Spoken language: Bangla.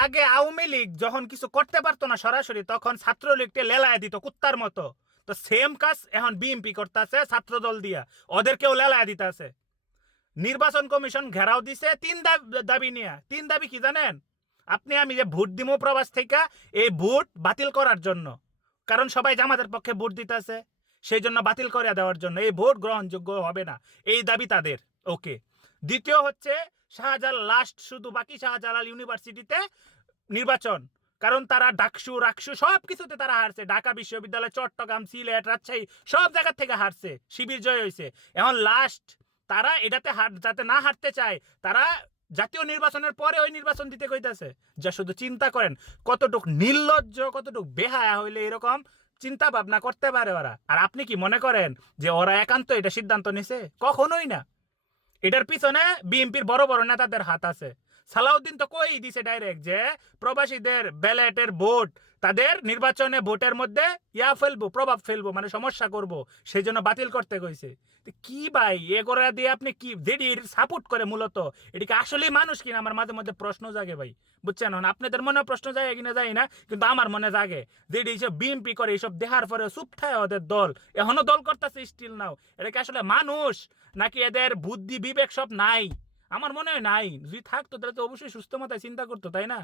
আগে আওয়ামী লীগ যখন কিছু করতে পারতো না সরাসরি, তখন ছাত্রলীগকে লেলায় দিত কুত্তার মতো। তো সেম কাজ এখন বিএনপি করতেছে ছাত্র দল দিয়া, ওদেরকেও লেলায় দিতেছে। নির্বাচন কমিশন ঘেরাও দিছে তিন দাবি নিয়ে। তিন দাবি কি জানেন? আপনি আমি যে ভোট দিমু প্রবাস থেকে, এই ভোট বাতিল করার জন্য, কারণ সবাই জামাতের পক্ষে ভোট দিতেছে, সেই জন্য বাতিল করে দেওয়ার জন্য, এই ভোট গ্রহণযোগ্য হবে না, এই দাবি তাদের। ওকে। দ্বিতীয় হচ্ছে শাহজালাল লাস্ট শুধু বাকি, শাহজালাল ইউনিভার্সিটিতে নির্বাচন, কারণ তারা ডাকসু রাকসু সব কিছুতে তারা হারছে। ঢাকা বিশ্ববিদ্যালয়, চট্টগ্রাম, সিলেট, রাজশাহী সব জায়গা থেকে হারছে, শিবির জয় হয়েছে। এখন লাস্ট তারা এটাতে যাতে না হারতে চায়, তারা জাতীয় নির্বাচনের পরে ওই নির্বাচন দিতে কইতাছে। যা শুধু চিন্তা করেন কতটুক নির্লজ্জ, কতটুক বেহায়া হইলে এরকম চিন্তা ভাবনা করতে পারে ওরা। আর আপনি কি মনে করেন যে ওরা একান্ত এটা সিদ্ধান্ত নিছে? কখনোই না। এটার পিছনে বিএনপির বড় বড় নেতাদের হাত আছে। সালাউদ্দিন তো কই দিছে ডাইরেক্ট যে প্রবাসীদের ব্যালেটের ভোট, তাদের নির্বাচনে ভোটের মধ্যে ফেলবো, প্রভাব ফেলবো, মানে সমস্যা করব, সেই জন্য বাতিল করতে কইছে। কি ভাই এ করে দিয়ে আপনি কি যেটি সাপোর্ট করে মূলত, এটিকে আসলে মানুষ কিনা আমার মাঝে মধ্যে প্রশ্ন জাগে ভাই, বুঝছেন? আপনাদের মনে প্রশ্ন জাগে কিনা যায় না, কিন্তু আমার মনে জাগে যেটি এইসব বিএনপি করে, এইসব দেখার পরে চুপ থাকে ওদের দল, এখনো দল করতেছে স্টিল নাও। এটা কি আসলে মানুষ, নাকি এদের বুদ্ধি বিবেক সব নাই? আমার মনে হয় নাই। যদি থাকতো তাহলে তো অবশ্যই সুস্থ মাথায় চিন্তা করতো, তাই না?